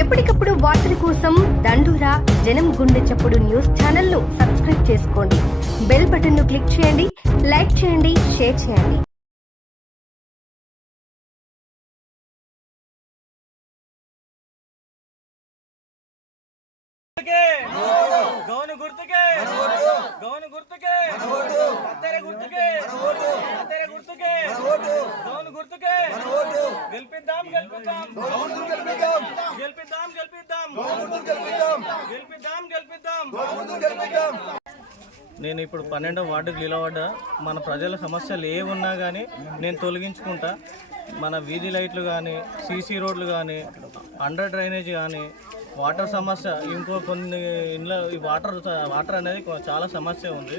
ఎప్పటికప్పుడు వార్తల కోసం దండూరా జనం గుండె చప్పుడు న్యూస్ ఛానల్ ను సబ్స్క్రైబ్ చేసుకోండి. బెల్ బటన్ ను క్లిక్ చేయండి, లైక్ చేయండి, షేర్ చేయండి. గౌను గుర్తుకే గౌను గుర్తుకే అత్తెర గుర్తుకే అత్తెర గుర్తుకే గౌను గుర్తుకే గెలిపిద్దాం గెలిపిద్దాం గెలిపిద్దాం గెలిపిద్దాం గెలిపిద్దాం గెలిపిద్దాం. నేను ఇప్పుడు 12వ వార్డుకు నిలబడ్డా. మన ప్రజల సమస్యలు ఏ ఉన్నా కానీ నేను తొలగించుకుంటా. మన వీధి లైట్లు కానీ, సీసీ రోడ్లు కానీ, అండర్ డ్రైనేజ్ కానీ, వాటర్ సమస్య, ఇంకో కొన్ని ఇంట్లో ఈ వాటర్ అనేది చాలా సమస్య ఉంది.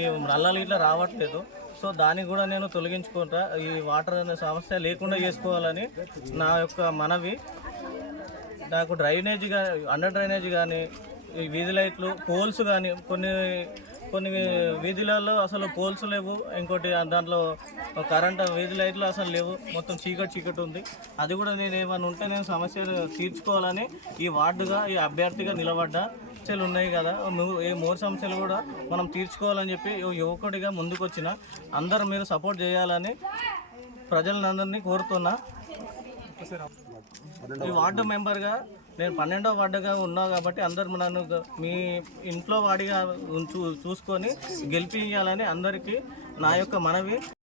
ఈ నల్లాలు ఇట్లా రావట్లేదు. సో దానికి కూడా నేను తొలగించుకుంటా. ఈ వాటర్ అనే సమస్య లేకుండా చేసుకోవాలని నా యొక్క మనవి. నాకు డ్రైనేజ్ కానీ, అండర్ డ్రైనేజ్ కానీ, ఈ వీధి లైట్లు, పోల్స్ కానీ, కొన్ని వీధులలో అసలు పోల్స్ లేవు. ఇంకోటి దాంట్లో కరెంట్ వీధి లైట్లు అసలు లేవు. మొత్తం చీకటి ఉంది. అది కూడా నేను ఏమైనా ఉంటే నేను సమస్యలు తీర్చుకోవాలని ఈ వార్డుగా, ఈ అభ్యర్థిగా నిలబడ్డా. సమస్యలు ఉన్నాయి కదా, ఏ 3 సమస్యలు కూడా మనం తీర్చుకోవాలని చెప్పి యువకుడిగా ముందుకు వచ్చిన అందరూ మీరు సపోర్ట్ చేయాలని ప్రజలందరినీ కోరుతున్నా. ఈ వార్డు మెంబర్గా నేను 12వ వార్డుగా ఉన్నా కాబట్టి అందరు నన్ను మీ ఇంట్లో వాడిగా చూసుకొని గెలిపించాలని అందరికీ నా యొక్క మనవి.